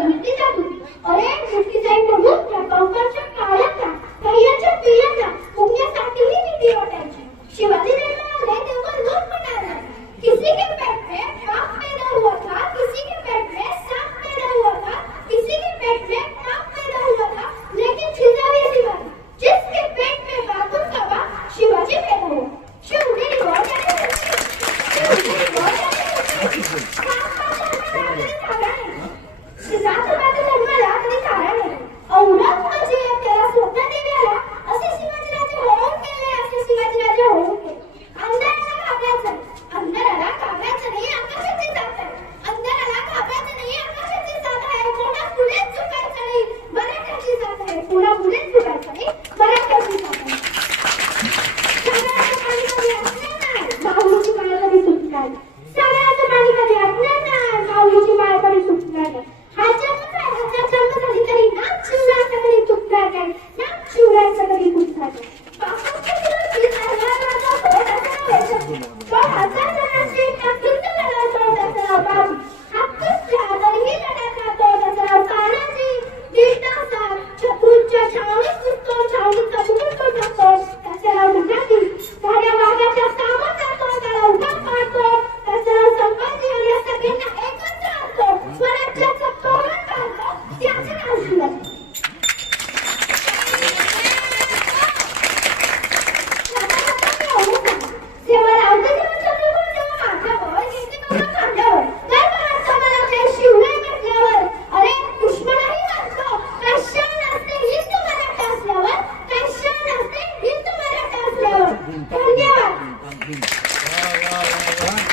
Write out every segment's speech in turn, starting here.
Committee জাগুরি অনেক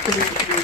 Obrigado.